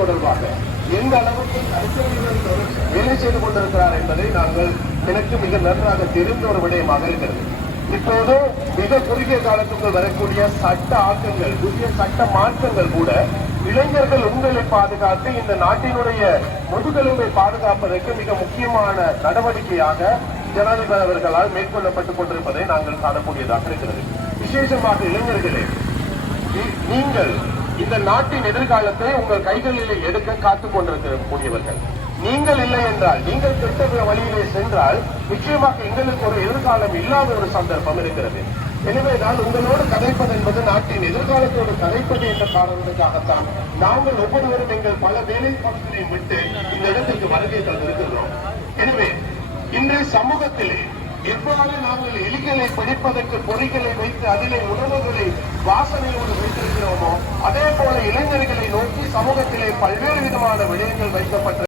தொடர்பாக எந்த அளவுக்கு வேலை செய்து கொண்டிருக்கிறார் என்பதை நாங்கள் எனக்கு மிக நன்றாக தெரிந்த ஒரு விடயமாக இருக்கிறது. இப்போது மிக குறுகிய காலத்துக்குள் வரக்கூடிய சட்ட ஆக்கங்கள், புதிய சட்ட மாற்றங்கள் கூட இளைஞர்கள் உங்களை பாதுகாத்து இந்த நாட்டினுடைய முதுகெலும்பை பாதுகாப்பதற்கு மிக முக்கியமான நடவடிக்கையாக ஜனாதிபதி அவர்களால் மேற்கொள்ளப்பட்டுக் கொண்டிருப்பதை நாங்கள் காணக்கூடியதாக இருக்கிறது. விசேஷமாக இளைஞர்களே, நீங்கள் இந்த நாட்டின் எதிர்காலத்தை உங்கள் கைகளில் எடுக்க காத்துக் கொண்டிருக்கக்கூடியவர்கள். நீங்கள் இல்லை என்றால், நீங்கள் கெட்ட வழியிலே சென்றால் நிச்சயமாக எங்களுக்கு ஒரு எதிர்காலம் இல்லாத ஒரு சந்தர்ப்பம் இருக்கிறது. எனவே நான் உங்களோடு கதைப்பது என்பது நாட்டின் எதிர்காலத்தோடு கதைப்பது என்ற காரணத்துக்காகத்தான் நாங்கள் ஒவ்வொருவரும் எங்கள் பல வேலை பகுதிகளை விட்டு இந்த இடத்திற்கு வருகை தந்திருக்கிறோம். எனவே இன்றைய சமூகத்திலே எவ்வாறு நாங்கள் எலிகளை பிடிப்பதற்கு பொறிகளை வைத்து அதிலே உணவுகளை வாசனையோடு வைத்திருக்கிறோமோ, அதே போல இளைஞர்களை நோக்கி சமூகத்திலே பல்வேறு விதமான விடயங்கள் வைக்கப்பட்ட